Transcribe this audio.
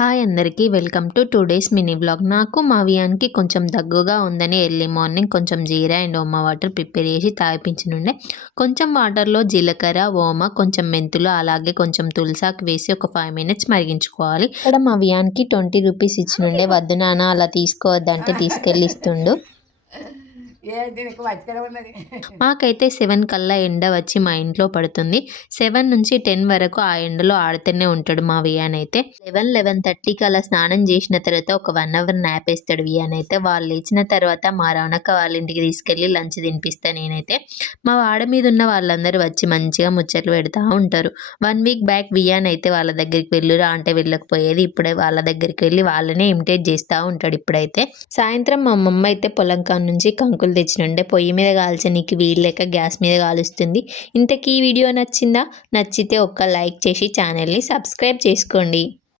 Hi అందరికీ welcome to 2 days mini vlog. నాకు మా వియాన్కి కొంచెం దగ్గుగా ఉందని ఎర్లీ మార్నింగ్ కొంచెం జీరా అండ్ ఓమా వాటర్ ప్రిపేర్ చేసి తాగిపించనుండే. కొంచెం వాటర్లో జీలకర్ర, ఓమా, కొంచెం మెంతులు, అలాగే కొంచెం తులసాకు వేసి ఒక 5 మినిట్స్ మరిగించుకోవాలి. ఇక్కడ మా వియాన్కి 20 రూపీస్ ఇచ్చినుండే. వద్దు నాన్న అలా తీసుకోవద్దంటే తీసుకెళ్ళి ఇస్తుండు. మాకైతే 7 కల్లా ఎండ వచ్చి మా ఇంట్లో పడుతుంది. 7 నుంచి 10 వరకు ఆ ఎండలో ఆడుతూనే ఉంటాడు మా వియాన్ అయితే. 11:30కి అలా స్నానం చేసిన తర్వాత ఒక 1 అవర్ నాప్ వేస్తాడు వియాన్ అయితే. వాళ్ళు లేచిన తర్వాత మా రౌనక్క వాళ్ళ ఇంటికి తీసుకెళ్ళి లంచ్ తినిపిస్తాను నేనైతే. మా వాడ మీద ఉన్న వాళ్ళందరూ వచ్చి మంచిగా ముచ్చట్లు పెడతా ఉంటారు. 1 వీక్ బ్యాక్ వియాన్ అయితే వాళ్ళ దగ్గరికి వెళ్ళురా అంటే వెళ్ళకపోయేది. ఇప్పుడే వాళ్ళ దగ్గరికి వెళ్ళి వాళ్ళనే ఇమిటేట్ చేస్తూ ఉంటాడు. ఇప్పుడైతే సాయంత్రం మా అమ్మమ్మ అయితే పొలం కాడ నుంచి కంకులు తెచ్చినుండే. పొయ్యి మీద కాల్చనీకి వీలు లేక గ్యాస్ మీద కాలుస్తుంది. ఇంతకీ ఈ వీడియో నచ్చిందా? నచ్చితే ఒక్క లైక్ చేసి ఛానల్ని సబ్స్క్రైబ్ చేసుకోండి.